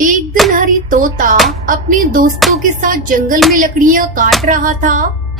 एक दिन हरी तोता अपने दोस्तों के साथ जंगल में लकड़ियाँ काट रहा था।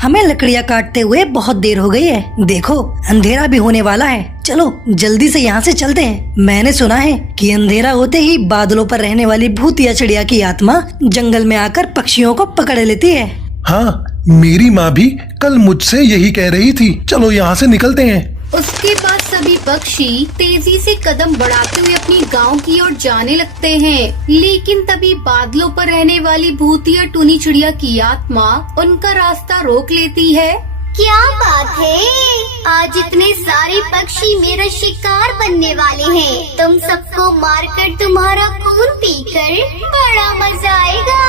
हमें लकड़ियाँ काटते हुए बहुत देर हो गई है। देखो अंधेरा भी होने वाला है। चलो जल्दी से यहाँ से चलते हैं। मैंने सुना है कि अंधेरा होते ही बादलों पर रहने वाली भूतिया चिड़िया की आत्मा जंगल में आकर पक्षियों को पकड़ लेती है। हाँ, मेरी माँ भी कल मुझसे यही कह रही थी। चलो यहाँ से निकलते हैं। उसके बाद सभी पक्षी तेजी से कदम बढ़ाते हुए अपनी गांव की ओर जाने लगते हैं। लेकिन तभी बादलों पर रहने वाली भूतिया टूनी चिड़िया की आत्मा उनका रास्ता रोक लेती है। क्या बात है, आज इतने सारे पक्षी मेरा शिकार बनने वाले हैं। तुम सबको मारकर तुम्हारा खून पीकर बड़ा मजा आएगा।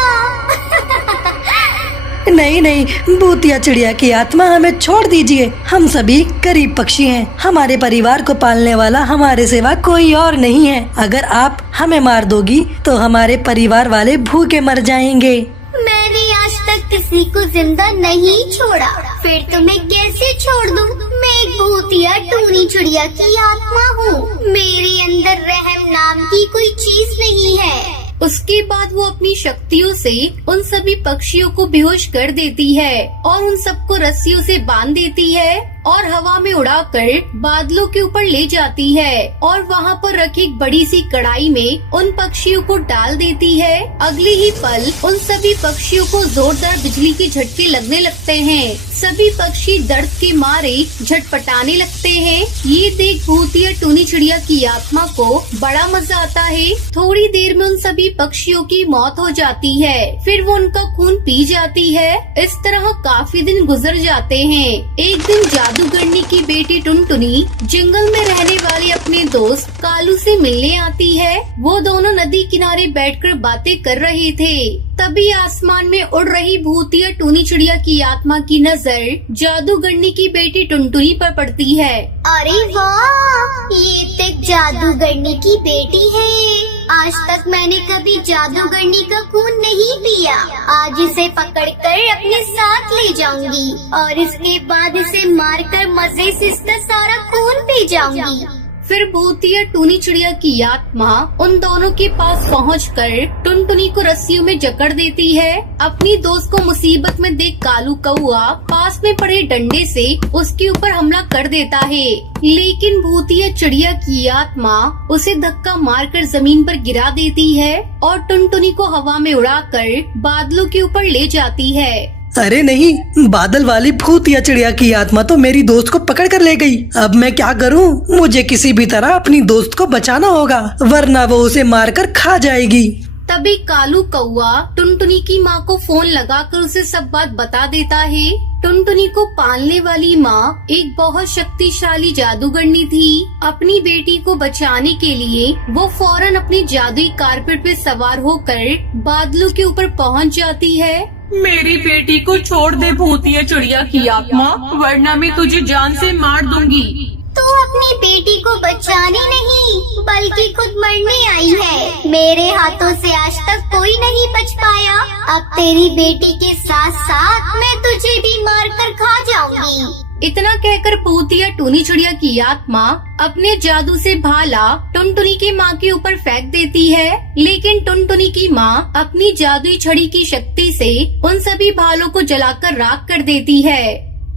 नहीं नहीं, भूतिया चिड़िया की आत्मा हमें छोड़ दीजिए। हम सभी गरीब पक्षी हैं। हमारे परिवार को पालने वाला हमारे सिवा कोई और नहीं है। अगर आप हमें मार दोगी तो हमारे परिवार वाले भूखे मर जाएंगे। मैंने आज तक किसी को जिंदा नहीं छोड़ा, फिर तुम्हें कैसे छोड़ दूं? मैं एक भूतिया टूनी चिड़िया की आत्मा हूँ। मेरे अंदर रहम नाम की कोई चीज नहीं है। उसके बाद वो अपनी शक्तियों से उन सभी पक्षियों को बेहोश कर देती है और उन सबको रस्सियों से बांध देती है और हवा में उड़ाकर बादलों के ऊपर ले जाती है और वहाँ पर रखी एक बड़ी सी कढ़ाई में उन पक्षियों को डाल देती है। अगले ही पल उन सभी पक्षियों को जोरदार बिजली के झटके लगने लगते हैं। सभी पक्षी दर्द के मारे झटपटाने लगते हैं। ये देख भूतिया टूनी चिड़िया की आत्मा को बड़ा मजा आता है। थोड़ी देर में उन सभी पक्षियों की मौत हो जाती है। फिर वो उनका खून पी जाती है। इस तरह काफी दिन गुजर जाते हैं। एक दिन जादूगरनी की बेटी टुनटुनी जंगल में रहने वाले अपने दोस्त कालू से मिलने आती है। वो दोनों नदी किनारे बैठकर बातें कर रहे थे। तभी आसमान में उड़ रही भूतिया टूनी चिड़िया की आत्मा की नजर जादूगरनी की बेटी टुनटुनी पर पड़ती है। अरे वाह, ये तो जादूगरनी की बेटी है। आज तक मैंने कभी जादूगरनी का खून नहीं पिया। आज इसे पकड़कर अपने साथ ले जाऊंगी और इसके बाद इसे मारकर मजे से इसका सारा खून पी जाऊंगी। फिर भूतिया टूनी चिड़िया की आत्मा उन दोनों के पास पहुंचकर टुनटुनी को रस्सियों में जकड़ देती है। अपनी दोस्त को मुसीबत में देख कालू कौआ पास में पड़े डंडे से उसके ऊपर हमला कर देता है। लेकिन भूतिया चिड़िया की आत्मा उसे धक्का मारकर जमीन पर गिरा देती है और टुनटुनी को हवा में उड़ाकर बादलों के ऊपर ले जाती है। अरे नहीं, बादल वाली भूतिया चिड़िया की आत्मा तो मेरी दोस्त को पकड़ कर ले गई। अब मैं क्या करूं? मुझे किसी भी तरह अपनी दोस्त को बचाना होगा, वरना वो उसे मारकर खा जाएगी। तभी कालू कौआ टुनटुनी की माँ को फोन लगाकर उसे सब बात बता देता है। टुनटुनी को पालने वाली माँ एक बहुत शक्तिशाली जादूगरनी थी। अपनी बेटी को बचाने के लिए वो फौरन अपनी जादुई कारपेट पे सवार होकर बादलों के ऊपर पहुँच जाती है। मेरी बेटी को छोड़ दे भूतिया चिड़िया की आत्मा, वरना मैं तुझे जान से मार दूंगी। तू अपनी बेटी को बचाने नहीं बल्कि खुद मरने आई है। मेरे हाथों से आज तक कोई नहीं बच पाया। अब तेरी बेटी के साथ साथ मैं तुझे भी मारकर खा जाऊंगी। इतना कहकर भूतिया टूनी चिड़िया की आत्मा अपने जादू से भाला टुनटुनी की माँ के ऊपर फेंक देती है। लेकिन टुनटुनी की माँ अपनी जादुई छड़ी की शक्ति से उन सभी भालों को जलाकर राख कर देती है।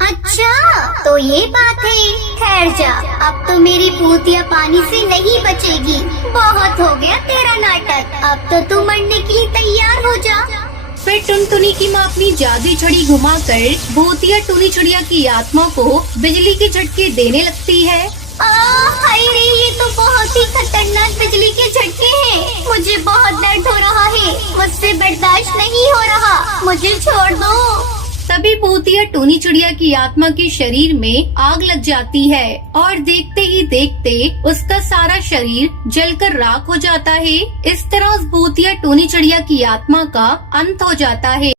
अच्छा तो ये बात है। ठहर जा, अब तो मेरी भूतिया पानी से नहीं बचेगी। बहुत हो गया तेरा नाटक, अब तो तू मरने के लिए तैयार हो जा। फिर टुनटुनी की माँ अपनी जादुई छड़ी घुमाकर भूतिया टूनी चिड़िया की आत्मा को बिजली के झटके देने लगती है। हाय रे, ये तो बहुत ही खतरनाक बिजली के झटके हैं। मुझे बहुत दर्द हो रहा है, मुझसे बर्दाश्त नहीं हो रहा, मुझे छोड़ दो। तभी भूतिया टूनी चिड़िया की आत्मा के शरीर में आग लग जाती है और देखते ही देखते उसका सारा शरीर जलकर राख हो जाता है। इस तरह उस भूतिया टूनी चिड़िया की आत्मा का अंत हो जाता है।